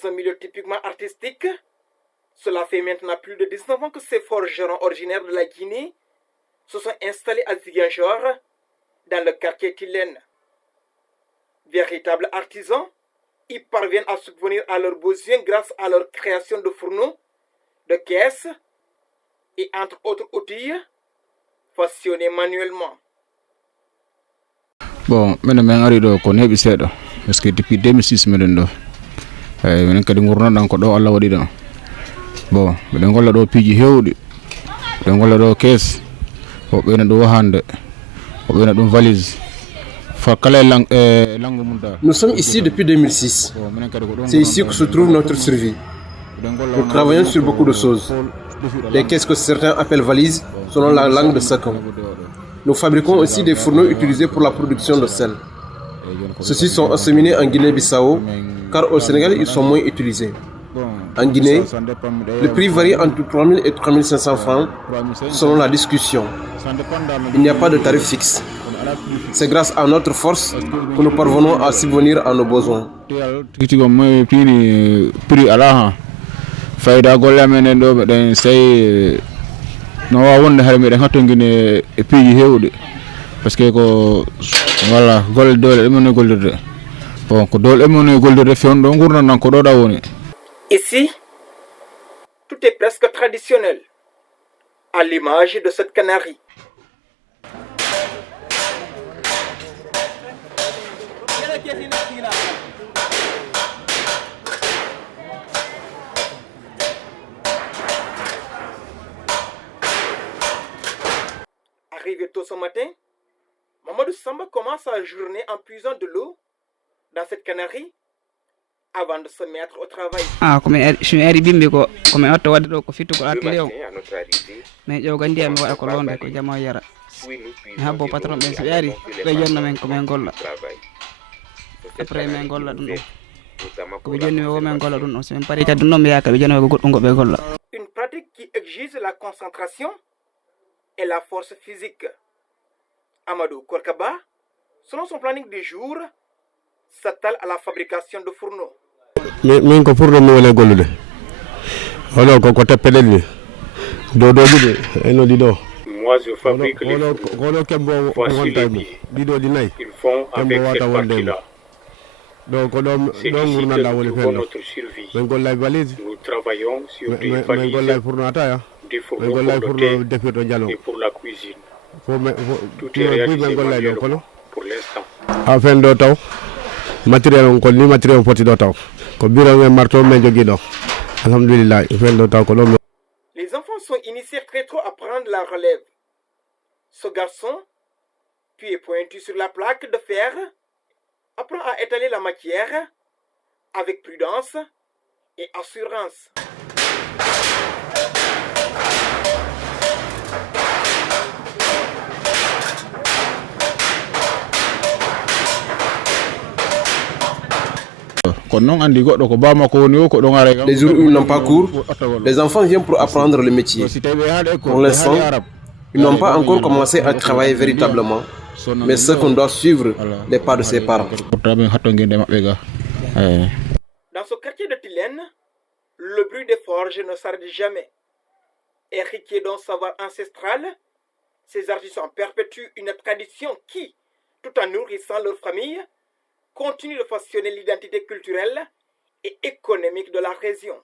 Dans un milieu typiquement artistique, cela fait maintenant plus de 19 ans que ces forgerons originaires de la Guinée se sont installés à Ziguinchor, dans le quartier Tilène. Véritables artisans, ils parviennent à subvenir à leurs besoins grâce à leur création de fourneaux, de caisses et entre autres outils fashionné manuellement. Bon, menen men ari do ko nebi seedo parce que depuis 2006 meden do menen kadi ngurna dan ko do Allah wadi do. Bon, meden golla do piiji hewdi. Meden golla do caisse. O bena do hande. O bena dum valise. Fa kala langue munda. Nous sommes ici depuis 2006. C'est ici que se trouve notre survie. Nous travaillons sur beaucoup de choses. Les caisses que certains appellent valises selon la langue de chacun. Nous fabriquons aussi des fourneaux utilisés pour la production de sel. Ceux-ci sont acheminés en Guinée-Bissau, car au Sénégal, ils sont moins utilisés. En Guinée, le prix varie entre 3 000 et 3 500 francs selon la discussion. Il n'y a pas de tarif fixe. C'est grâce à notre force que nous parvenons à subvenir à nos besoins. No wonde hare meɗen hattongine e piiji hewɗe par ce que ko voilà golle dole ɗum woni gollirde bon ko dole ɗum woni gollirde fewn ɗo gurnanan ko ɗo ɗa woni. Ici, tout est presque traditionnel, à l'image de cette cannerie. Arrivé tôt ce matin, Mamadou Samba commence sa journée en puisant de l'eau dans cette cannerie avant de se mettre au travail. Somi ari bimbi ko mi watto wadde ɗo ko fittu ko artiri on mais ƴew ndiyam mi waɗa ko londe ko jamo yara mi habbo patron ɓen so ɓe ari ɓe jonno men komin golla après min golla ɗum ɗon koɓe jonni mi womin golla ɗum ɗon somin paari kadi ɗum ɗon mi yaka ɓe jonno ko goɗɗum goɓe golla. Une pratique qui exige la concentration et la force physique. Amadou Korkaba, selon son planning du jour, s'attelle à la fabrication de fourneaux. Min ko fourneau mi wala gollude hono ko teppeden ni do jude eno dido. Moi je fabrique les fourneaux. Voici les pieds. Ils font avec cette partie-là. C'est ici que nous trouvons notre survie. Nous travaillons sur des valises, des fourneaux pour le thé et pour la cuisine. Tout est réalisé manuellement pour l'instant. Afin do taw matériel on ko ni matériel foti do taw ko biro ngi marto men jogi do alhamdulillah afin do taw ko do. Les enfants sont initiés très tôt à prendre la relève. Ce garçon, pied pointu sur la plaque de fer, apprend à étaler la matière avec prudence et assurance. Les jours où ils n'ont pas cours, les enfants viennent pour apprendre le métier. Pour l'instant, ils n'ont pas encore commencé à travailler véritablement, mais ce qu'on doit suivre les pas de ses parents. Dans ce quartier de Tilène, le bruit des forges ne s'arrête jamais. Héritiers d'un savoir ancestral, ces artisans perpétuent une tradition qui, tout en nourrissant leur famille, continue de façonner l'identité culturelle et économique de la région.